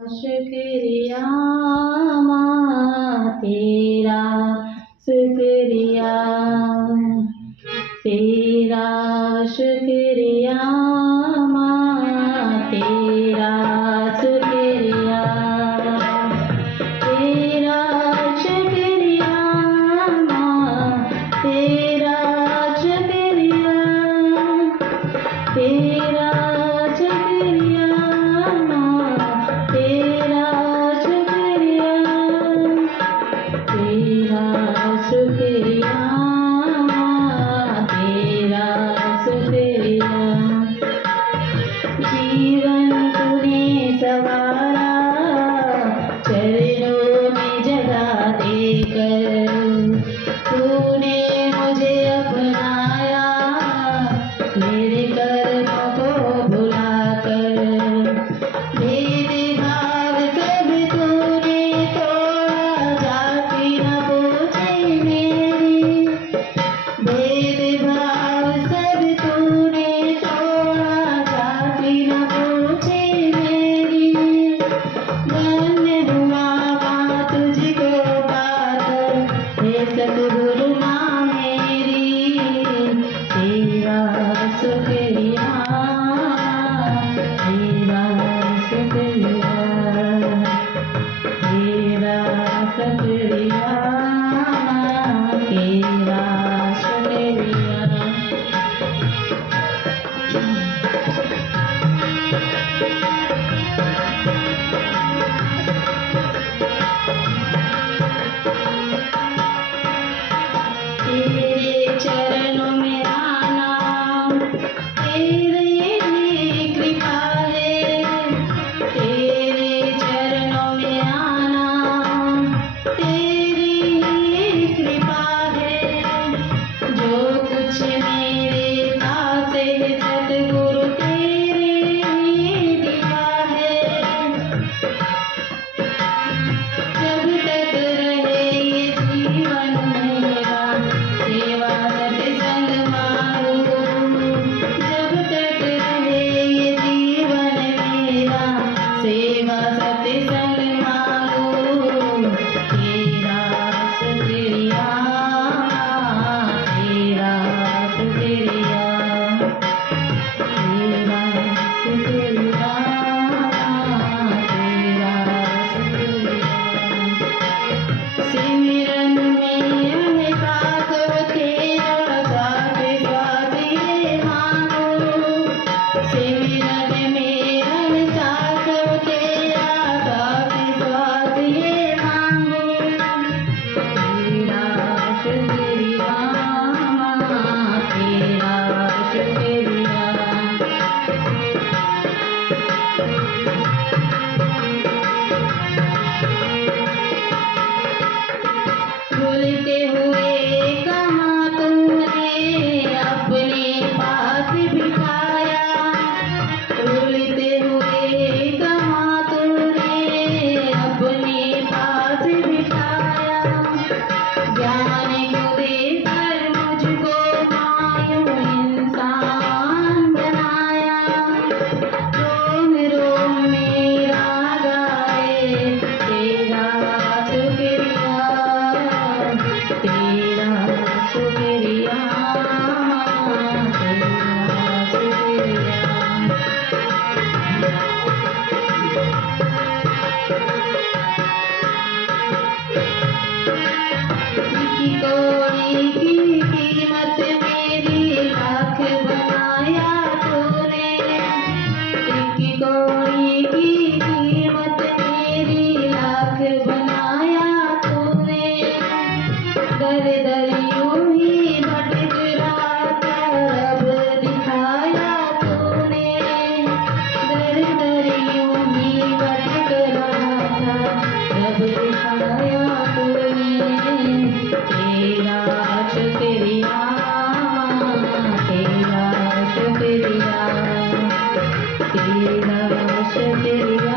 शुक्रिया माँ तेरा, शुक्रिया तेरा, शुक्रिया माँ तेरा, शुक्रिया तेरा, शुक्रिया माँ तेरा, शुक्रिया तेरा, शुक्रिया माँ तेरा, शुक्रिया तेरा, शुक्रिया माँ तेरा, शुक्रिया। जीवन तूने सवारा चरणों में जगह देकर, तूने मुझे अपनाया मेरे कर्मों को भुलाकर। भेदभाव सब तूने तोड़ा, जाति न पूछे मेरी। भेदभाव सब तूने तोड़ा, जाति न पूछे मेरी। धन्य हुआ माँ तुझको पाकर, हे सतगुरु माँ मेरी। तेरा शुक्रिया तेरा, शुक्रिया तेरा, शुक्रिया तेरा, शुक्रिया। तेरे चरणों में आना तेरी कृपा है, तेरे चरणों में आना तेरी कृपा है। जो कुछ मेरे पास है सतगुरु तेरे दिया है। जब तक रहे ये जीवन मेरा, सेवा सत्संग मांगू। जब तक रहे ये जीवन मेरा, सेवा सत्संग मांगू। तेरा शुक्रिया तेरा, शुक्रिया तेरा, शुक्रिया तेरा, शुक्रिया। सिमरन में अहसास हो तेरा, साथ साथ ये मांगो। सिमरन में अहसास हो तेरा, साथ साथ ये मांगो। तेरा शुक्रिया माँ तेरा, शुक्रिया। भूलते हुए कहाँ तुमने अपने पास बिठाया। भूलते हुए कहाँ तुमने अपने पास बिठाया। ज्ञान को देकर मुझको मायूं इंसान बनाया। रोम रोम मेरा गाए तेरा शुक्रिया तेरा, शुक्रिया तेरा, शुक्रिया। कोई की कीमत मेरी लाख बनाया तूने। कोई की कीमत मेरी लाख बनाया तूने। दर दर यूं ही भटक रहा था, रब दिखाया तूने। दर दर यूं ही भटक रहा था, रब दिखाया तूने। तेरा शुक्रिया तेरा, शुक्रिया तेरा, शुक्रिया।